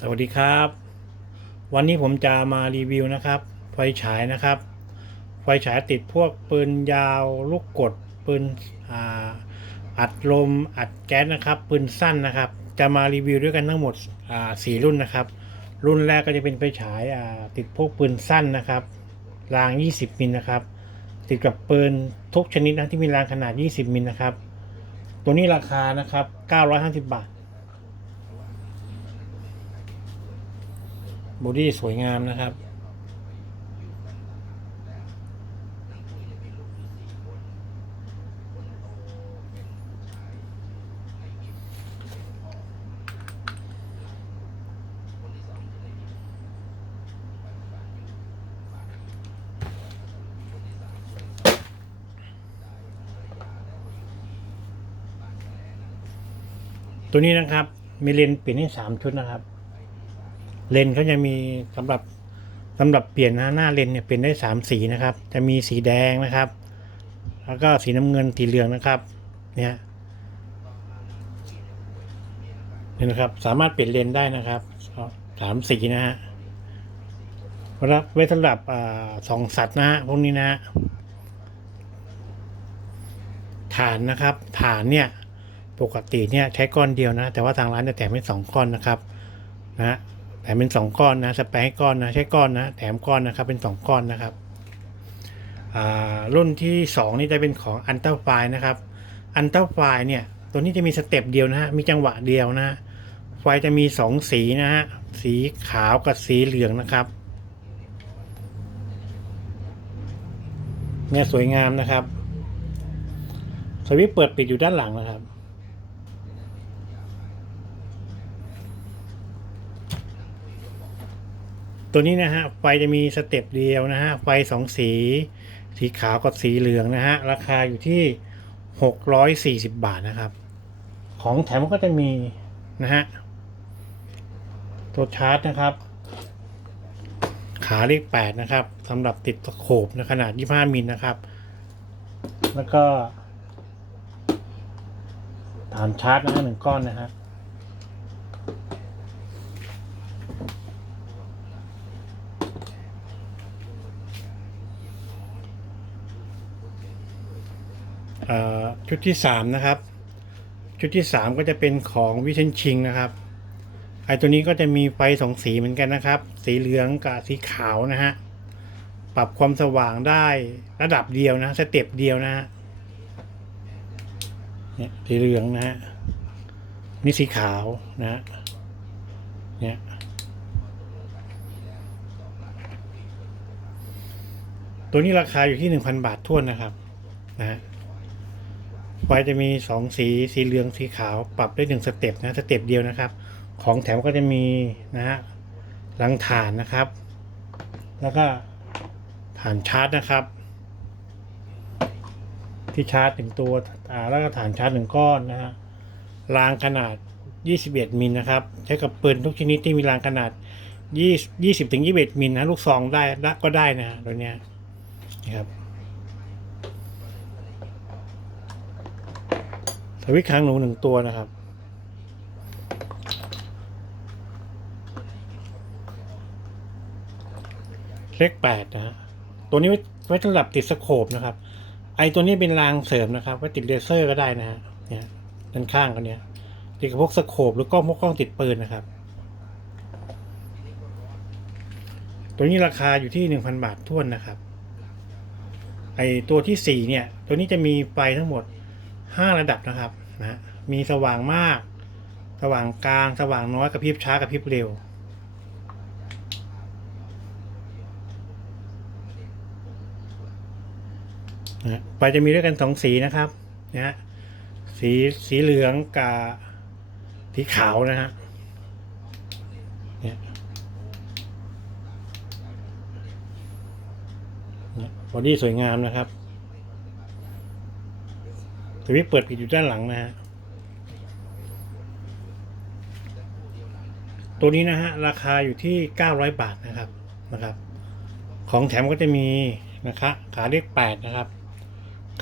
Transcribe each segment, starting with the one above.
สวัสดีครับ วันนี้ผมจะมารีวิวนะครับ ไฟฉายนะครับ ไฟฉายติดพวกปืนยาว ลูกกดปืนอ,าอัดลมอัดแก๊สนะครับ ปืนสั้นนะครับ จะมารีวิวด้วยกันทั้งหมดสี่รุ่นนะครับ รุ่นแรกก็จะเป็นไฟฉายาติดพวกปืนสั้นนะครับราง 20 มิลนะครับ ติดกับปืนทุกชนิดนะที่มีรางขนาด 20 มิลนะครับ ตัวนี้ราคานะครับ 950 บาท บอดี้สวยงามนะครับ ตัวนี้นะครับมีเลนส์เปลี่ยนให้สามชุดนะครับ เลนเขาจะมีสำหรับสำหรับเปลี่ยนหน้าหน้าเลนเนี่ยเปลี่ยนได้สามสีนะครับ จะมีสีแดงนะครับ แล้วก็สีน้ำเงินสีเหลืองนะครับ เนี่ยเนี่ยนะครับ สามารถเปลี่ยนเลนได้นะครับสามสีนะฮะรับไว้สำหรับอ่าสองสัตว์นะฮะพวกนี้นะฮะฐานนะครับฐานเนี่ยปกติเนี่ยใช้ก้อนเดียวนะ แต่ว่าทางร้านจะแถมให้สองก้อนนะครับนะ แถมเป็นสองก้อนนะสเปร์ก้อนนะใช้ก้อนนะแถมก้อนนะครับเป็นสองก้อนนะครับรุ่นที่สองนี่จะเป็นของอันเตอร์ไฟนะครับอันเตอร์ไฟเนี่ยตัวนี้จะมีสเต็ปเดียวนะฮะมีจังหวะเดียวนะไฟจะมีสองสีนะฮะสีขาวกับสีเหลืองนะครับเนี่ยสวยงามนะครับสวิตช์เปิดปิดอยู่ด้านหลังนะครับ ตัวนี้นะฮะไฟจะมีสเต็ปเดียวนะฮะไฟสองสี สีขาวกับสีเหลืองนะฮะราคาอยู่ที่หกร้อยสี่สิบบาทนะครับ ของแถมก็จะมีนะฮะตัวชาร์จนะครับ ขาเลขแปดนะครับสำหรับติดตะโขบนะขนาดยี่ห้ามิลนะครับ แล้วก็ฐานชาร์จนะฮะหนึ่งก้อนนะฮะ ชุดที่สามนะครับ ชุดที่สามก็จะเป็นของวิเชนชิงนะครับไอตัวนี้ก็จะมีไฟสองสีเหมือนกันนะครับ สีเหลืองกับสีขาวนะฮะปรับความสว่างได้ระดับเดียวนะสเต็ปเดียวนะฮะเนี่ยสีเหลืองนะฮะนี่สีขาวนะฮะเนี่ยตัวนี้ราคาอยู่ที่หนึ่งพันบาททวนนะครับนะฮะ ไฟจะมีสองสีสีเหลืองสีขาวปรับได้หนึ่งสเต็ปนะสเต็ปเดียวนะครับ ของแถมก็จะมีนะฮะหลังฐานนะครับ แล้วก็ฐานชาร์จนะครับ ที่ชาร์จหนึ่งตัวแล้วก็ฐานชาร์จหนึ่งก้อนนะฮะรางขนาด 21 มิลนะครับ ใช้กับปืนทุกชนิดที่มีรางขนาด 20 20ถึง21มิลนะลูกซองได้ก็ได้นะตัวเนี้ยนะครับ สวิตค้างหนูหนึ่งตัวนะครับ เลขแปดนะฮะตัวนี้ไว้ไว้สำหรับติดสโคปนะครับ ไอตัวนี้เป็นรางเสริมนะครับ ไว้ติดเลเซอร์ก็ได้นะฮะเนี่ยด้านข้างกันเนี้ยติดกับพวกสโคปหรือกล้องพวกกล้องติดปืนนะครับ ตัวนี้ราคาอยู่ที่หนึ่งพันบาทท้วนนะครับ ไอตัวที่สี่เนี่ย ตัวนี้จะมีไฟทั้งหมด ห้าระดับนะครับนะมีสว่างมาก สว่างกลาง สว่างน้อยกระพริบช้ากระพริบเร็วนะไฟจะมีด้วยกันสองสีนะครับนะสีสีเหลืองกับสีขาวนะฮะเนี่ยเนี่ยบอดี้สวยงามนะครับ สวิตช์เปิดปิดอยู่ด้านหลังนะฮะ ตัวนี้นะฮะ ราคาอยู่ที่ 900 บาทนะครับนะครับ ของแถมก็จะมีนะครับขาเลข8นะครับ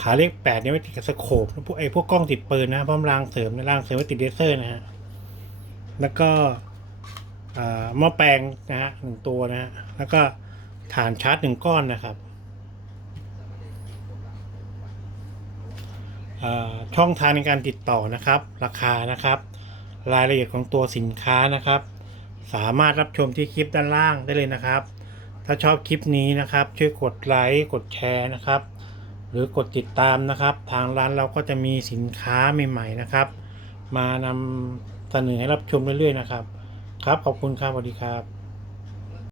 ขาเลข8เนี่ยไว้ติดกับสโคปพวกไอ้พวกกล้องติดปืนนะพร้อมรางเสริมนะรางเสริมไว้ติดเลเซอร์นะฮะแล้วก็อ่าหม้อแปลงนะฮะหนึ่งตัวนะฮะแล้วก็ฐานชาร์จหนึ่งก้อนนะครับอ่า ช่องทางในการติดต่อนะครับ ราคานะครับ รายละเอียดของตัวสินค้านะครับ สามารถรับชมที่คลิปด้านล่างได้เลยนะครับ ถ้าชอบคลิปนี้นะครับ ช่วยกดไลค์กดแชร์นะครับ หรือกดติดตามนะครับ ทางร้านเราก็จะมีสินค้าใหม่ๆนะครับ มานำเสนอให้รับชมเรื่อยๆนะครับ ครับขอบคุณครับสวัสดีครับ